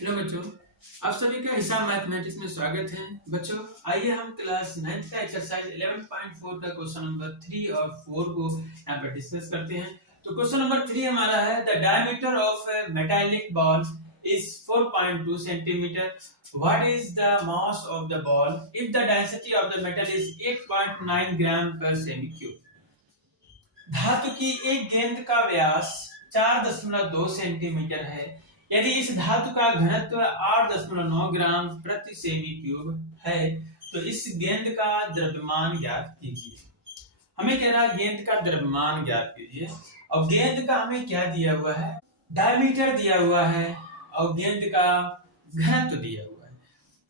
Hello बच्चों, आप सभी का हिसाब मैथमेटिक्स में स्वागत है। बच्चों, आइए हम क्लास 9th का एक्सरसाइज 11.4 का क्वेश्चन नंबर 3 और 4 को यहाँ पर डिस्कस करते हैं। तो क्वेश्चन नंबर 3 हमारा है the diameter of a metallic ball is 4.2 centimetre. What is the mass of the ball if the density of the metal is 8.9 ग्राम पर सेमी क्यूब। धातु की एक गेंद का व्यास 4.2 सेंटीमीटर है। यदि इस धातु का घनत्व 8.9 ग्राम प्रति सेमी क्यूब है तो इस गेंद का द्रव्यमान ज्ञात कीजिए। हमें कह रहा है गेंद का द्रव्यमान ज्ञात कीजिए और गेंद का हमें क्या दिया हुआ है, डायमीटर दिया हुआ है और गेंद का घनत्व दिया हुआ है।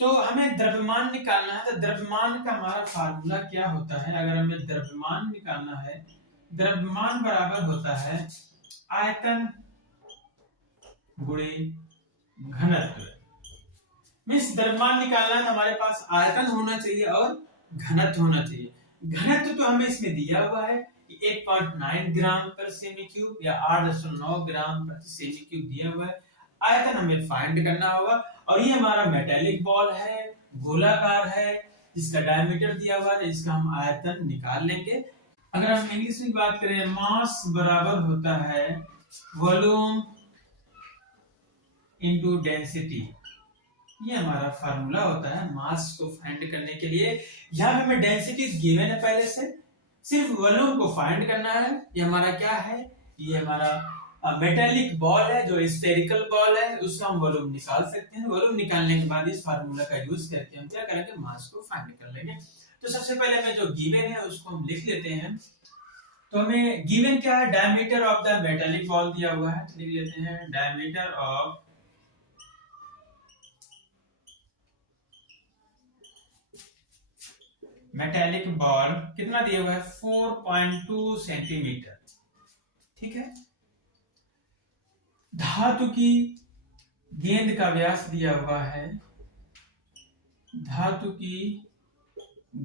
तो हमें द्रव्यमान निकालना है। तो द्रव्यमान का हमारा फार्मूला क्या होता है? अगर हमें द्रव्यमान निकालना है, द्रव्यमान बराबर होता है आयतन गुणे घनत्व। मीन्स द्रव्यमान निकालना है तो हमारे पास आयतन होना चाहिए और घनत्व होना चाहिए। घनत्व तो हमें इसमें दिया हुआ है कि 8.9 ग्राम पर सेमी क्यूब या 8.9 ग्राम प्रति सेमी क्यूब दिया हुआ है। आयतन हमें फाइंड करना होगा और ये हमारा मेटालिक बॉल है, गोलाकार है, जिसका डायमीटर दिया हुआ है, इसका हम आयतन निकाल लेंगे। अगर हम इंग्लिश में बात करें, मास बराबर होता है वॉल्यूम इनटू डेंसिटी। ये हमारा फार्मूला होता है मास को फाइंड करने के लिए। यहाँ पे हमें डेंसिटी गिवन है पहले से, सिर्फ वॉल्यूम को फाइंड करना है। ये हमारा क्या है? ये हमारा मेटालिक बॉल है जो स्फेरिकल बॉल है, उसका हम वॉल्यूम निकाल सकते हैं। वॉल्यूम निकालने के बाद इस फार्मूला का यूज करके हम क्या करेंगे, मास को फाइंड कर लेंगे। तो सबसे पहले हमें जो गिवन है उसको हम लिख लेते हैं। तो हमें गिवन क्या है, diameter of the metallic ball दिया हुआ है, लिख लेते हैं डायमीटर ऑफ मेटालिक बॉल कितना दिया हुआ है, 4.2 सेंटीमीटर। ठीक है। धातु की गेंद का व्यास दिया हुआ है, धातु की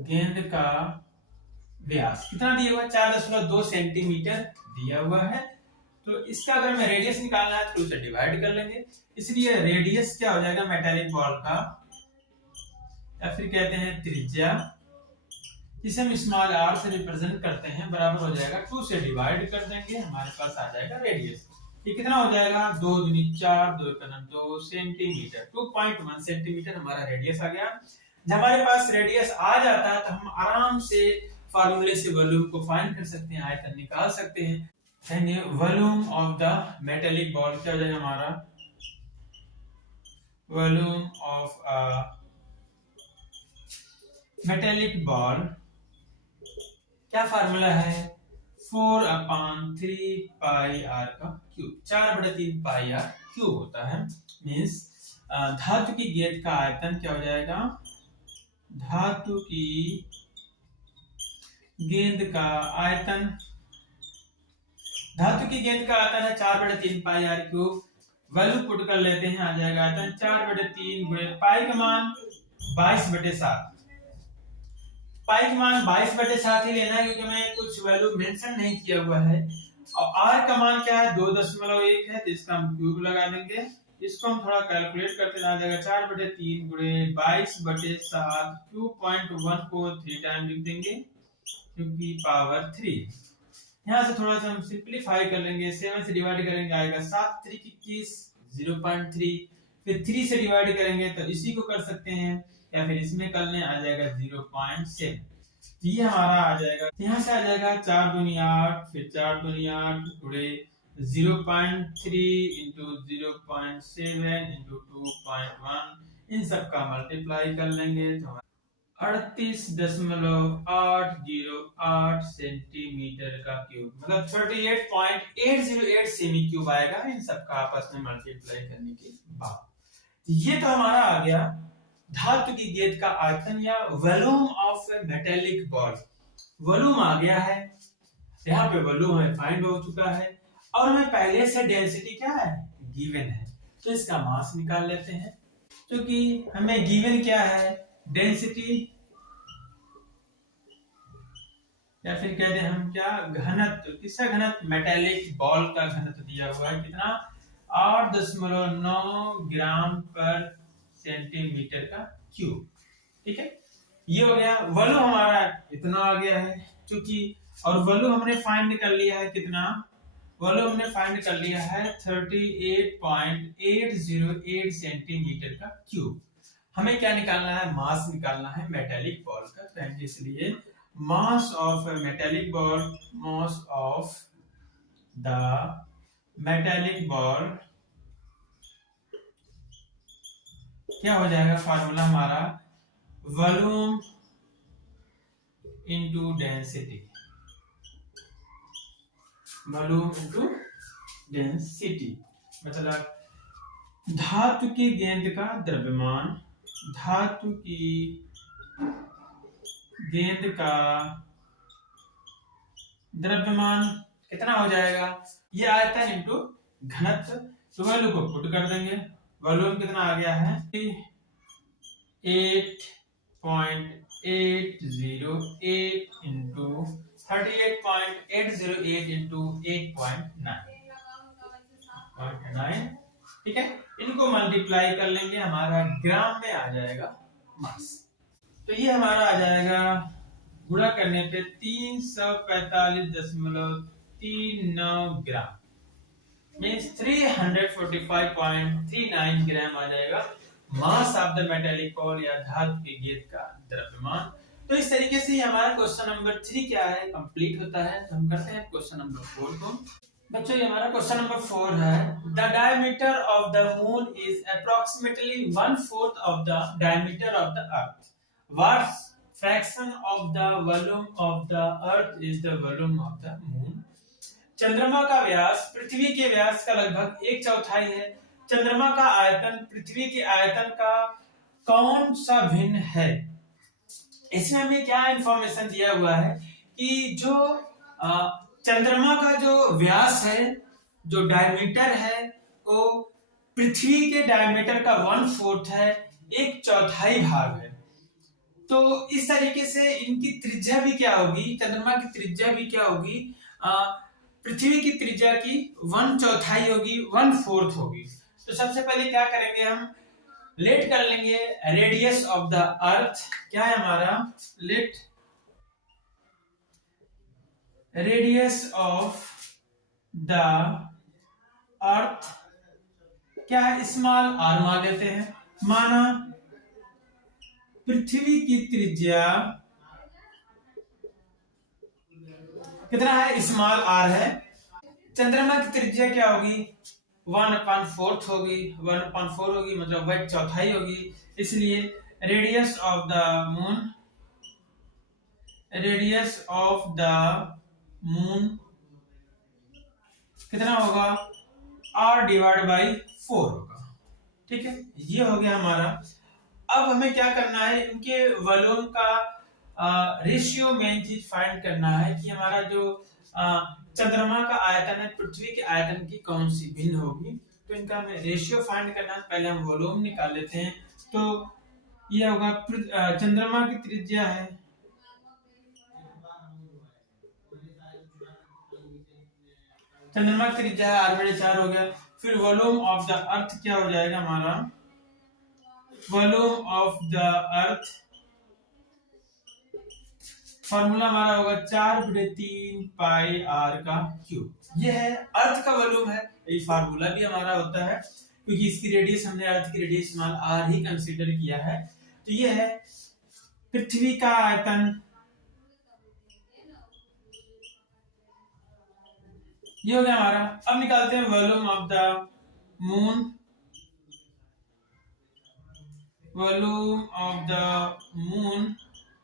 गेंद का व्यास कितना दिया हुआ है, 4.2 सेंटीमीटर दिया हुआ है। तो इसका अगर हमें रेडियस निकालना है तो उसे डिवाइड कर लेंगे। इसलिए रेडियस क्या हो जाएगा मेटालिक बॉल का, या फिर कहते हैं त्रिज्या, जिसे हम स्मॉल r से रिप्रेजेंट करते हैं, बराबर हो जाएगा 2 से डिवाइड कर देंगे, हमारे पास आ जाएगा रेडियस। ये कितना हो जाएगा, 2 दूनी 4, 2 का 2 सेंटीमीटर, 2.1 सेंटीमीटर हमारा रेडियस आ गया। जब हमारे पास रेडियस आ जाता है तो हम आराम से फार्मूले से वॉल्यूम को फाइंड कर सकते हैं, आयतन निकाल सकते हैं। Volume of the metallic ball क्या हो जाएगा हमारा, वॉल्यूम ऑफ मेटालिक बॉल क्या फार्मूला है, 4/3 पाई r का क्यूब, 4/3 पाई r क्यूब होता है। मीन्स धातु की गेंद का आयतन क्या हो जाएगा, धातु की गेंद का आयतन, धातु की गेंद का आयतन है 4/3 पाई r क्यूब। वैल्यू पुट कर लेते हैं, आ जाएगा आयतन 4/3 गुणे पाई का मान 22/7। पाई का मान 22/7 ही लेना है क्योंकि हमें कुछ वैल्यू मेंशन नहीं किया हुआ है। और r का मान क्या है, 2.1 है, तो इसका हम क्यूब लगा देंगे। इसको हम थोड़ा कैलकुलेट करते आ जाएगा 4/3 गुणे 22/7, 2.1 को 3 टाइम लिख देंगे क्योंकि पावर 3। यहाँ से थोड़ा सा हम सिंपलीफाई कर लेंगे, 7 से डिवाइड करेंगे आएगा 7 3 21 0.3, फिर 3 से डिवाइड करेंगे तो इसी को कर सकते हैं या फिर इसमें कर लें, आ जाएगा 0.7। ये हमारा आ जाएगा, यहाँ से आ जाएगा 4 दूनी 8, फिर 4 दूनी 8 गुणे 0.3 इंटू 0.7 इंटू 2.1, इन सब का मल्टीप्लाई कर लेंगे तो 38.808 सेंटीमीटर का क्यूब, मतलब 38.808 सेमी क्यूब आएगा इन सब का आपस में मल्टीप्लाई करने के बाद। ये तो हमारा आ गया धातु की गेंद का आयतन या volume of a metallic ball. Volume आ गया है, यहाँ पे वॉल्यूम हमें फाइंड हो चुका है और हमें पहले से डेंसिटी क्या है, गिवन है। तो इसका मास निकाल लेते हैं, क्योंकि हमें गिवन क्या है, डेंसिटी, या फिर कहते हैं हम क्या, घनत्व। किसका घनत्व, मेटालिक बॉल का घनत्व दिया हुआ है कितना, 8.9 ग्राम पर सेंटीमीटर का क्यूब। ठीक है, ये हो गया। वॉल्यूम हमारा इतना आ गया है, क्योंकि और वॉल्यूम हमने फाइंड कर लिया है कितना, वॉल्यूम हमने फाइंड कर लिया है 38.808 सेंटीमीटर का क्यूब। हमें क्या निकालना है, मास निकालना है मेटालिक बॉल का। तो इसलिए mass of metallic ball, mass of the metallic ball क्या हो जाएगा, फार्मूला हमारा volume into density, volume into density मतलब धातु की गेंद का द्रव्यमान, धातु की गेंद का द्रव्यमान कितना हो जाएगा, ये आयतन इंटू घनत्व। तो वैल्यू को पुट कर देंगे, वॉल्यूम कितना आ गया है 8.808 इंटू 38.808 इंटू 8.9। ठीक है, इनको मल्टीप्लाई कर लेंगे, हमारा ग्राम में आ जाएगा मास। तो ये हमारा आ जाएगा गुणा करने पे 345.39 ग्राम, मीन्स 345.39 ग्राम आ जाएगा mass of the metallic ball या धातु की गेंद का द्रव्यमान। तो इस तरीके से हमारा क्वेश्चन नंबर 3 क्या है, कंप्लीट होता है। तो हम करते हैं क्वेश्चन नंबर 4 को। बच्चों ये हमारा क्वेश्चन नंबर 4 है, the diameter of the moon is approximately 1/4 of the diameter of the earth. What fraction of the volume of the earth is the volume of the moon. चंद्रमा का व्यास पृथ्वी के व्यास का लगभग 1/4 है। चंद्रमा का आयतन पृथ्वी के आयतन का कौन सा भिन्न है। इसमें हमें क्या इंफॉर्मेशन दिया हुआ है कि जो चंद्रमा का जो व्यास है, जो डायमीटर है, वो पृथ्वी के डायमीटर का 1/4 है, 1/4 भाग है। तो इस तरीके से इनकी त्रिज्या भी क्या होगी, चंद्रमा की त्रिज्या भी क्या होगी, पृथ्वी की त्रिज्या की 1/4 होगी, 1/4 होगी। तो सबसे पहले क्या करेंगे, हम लेट कर लेंगे रेडियस ऑफ द अर्थ। क्या है हमारा, let radius of the earth क्या है, स्मॉल आर मान लेते हैं। माना पृथ्वी की त्रिज्या कितना है, स्मॉल आर है। चंद्रमा की त्रिज्या क्या होगी, 1/4 होगी, 1/4 होगी मतलब 1/4 होगी। इसलिए radius of the moon, radius of the moon कितना होगा, r/4 होगा। ठीक है, ये हो गया हमारा। अब हमें क्या करना है, इनके वॉल्यूम का रेशियो मेन चीज फाइंड करना है कि हमारा जो चंद्रमा का आयतन है पृथ्वी के आयतन की कौन सी भिन्न होगी। तो इनका हमें रेशियो फाइंड करना है। पहले हम वॉल्यूम निकाल लेते हैं। तो ये होगा चंद्रमा की त्रिज्या है चंद्रमा की त्रिज्या है r/4 हो गया। फिर वॉल्यूम ऑफ द अर्थ क्या हो जाएगा हमारा, volume of the earth formula हमारा होगा 4/3 पाई r का क्यूब। ये है अर्थ का वॉल्यूम है। ये फार्मूला भी हमारा होता है क्योंकि इसकी रेडियस हमने अर्थ की रेडियस स्मॉल r ही कंसीडर किया है। तो ये है पृथ्वी का आयतन, ये हो गया हमारा। अब निकालते हैं volume of the moon. Volume of the moon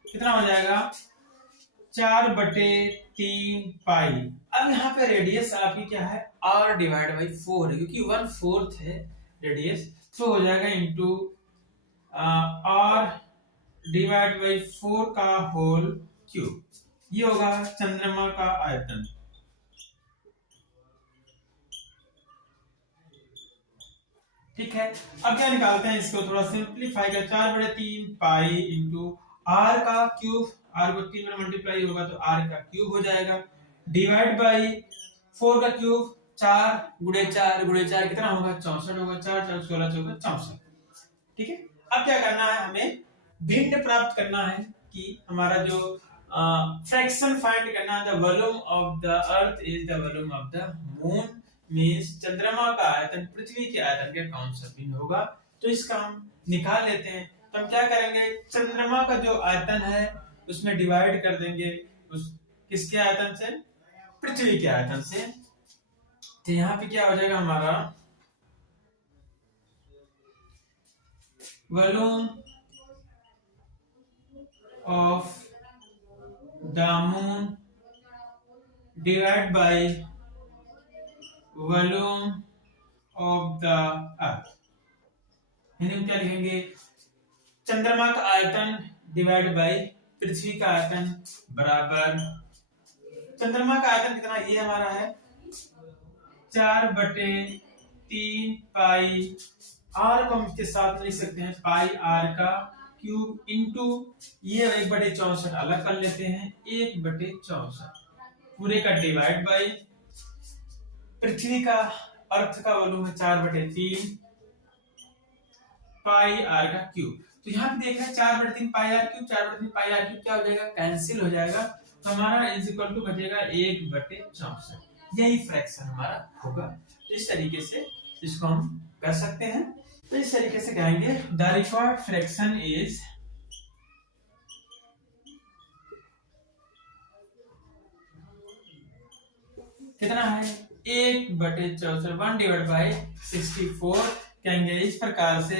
कितना हो जाएगा, 4/3 पाई। अब यहाँ पे रेडियस आपकी क्या है, r/4 है क्योंकि 1/4 है रेडियस। तो हो जाएगा इंटू r/4 का होल क्यूब। ये होगा चंद्रमा का आयतन। ठीक है, अब क्या निकालते हैं, इसको थोड़ा सिंप्लीफाई कर 4/3 पाई इंटू r का क्यूब, r को 3 में मल्टीप्लाई होगा तो r का क्यूब हो जाएगा, डिवाइड बाई 4 का क्यूब 4 × 4 कितना होगा 64 होगा। 4 4 16 चौका 64। ठीक है, अब क्या करना है, हमें भिन्न प्राप्त करना है कि हमारा जो फ्रैक्शन फाइंड करना है। The volume of the earth is the volume of the moon, means चंद्रमा का आयतन पृथ्वी के आयतन के कौन सा भिन्न होगा। तो इसका हम निकाल लेते हैं। तो हम क्या करेंगे, चंद्रमा का जो आयतन है उसमें डिवाइड कर देंगे उस किसके आयतन से, पृथ्वी के आयतन से। तो यहाँ पे क्या हो जाएगा, हमारा volume of the moon divide by volume of the earth. Hindi में क्या लिखेंगे, चंद्रमा का आयतन डिवाइड बाय पृथ्वी का आयतन बराबर, चंद्रमा का आयतन कितना ये हमारा है 4/3 पाई, आर को हम इसके साथ लिख सकते हैं पाई आर का क्यूब इंटू ये 1/64 अलग कर लेते हैं 1/64 पूरे का डिवाइड बाई पृथ्वी का अर्थ का वॉल्यूम है 4/3 पाई आर का क्यूब। तो यहाँ पे देखा 4/3 pi r cube, 4/3 pi r cube क्या हो जाएगा, कैंसिल हो जाएगा। तो हमारा इज इक्वल टू बचेगा 1/64। यही फ्रैक्शन हमारा होगा। तो इस तरीके से इसको हम कर सकते हैं। तो इस तरीके से कहेंगे द रिक्वायर्ड फ्रैक्शन इज कितना है 1/64 1/64 कहेंगे। इस प्रकार से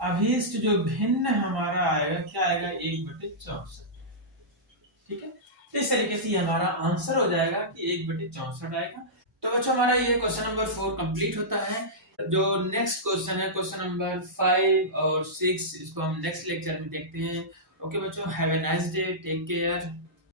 अभीष्ट जो भिन्न हमारा आएगा क्या आएगा 1/64। ठीक है, तो इस तरीके से ये हमारा आंसर हो जाएगा कि 1/64 आएगा। तो बच्चों हमारा ये क्वेश्चन नंबर 4 कंप्लीट होता है। जो नेक्स्ट क्वेश्चन है क्वेश्चन नंबर 5 और 6 इसको हम नेक्स्ट लेक्चर में देखते हैं। ओके बच्चों, have a nice day, take care.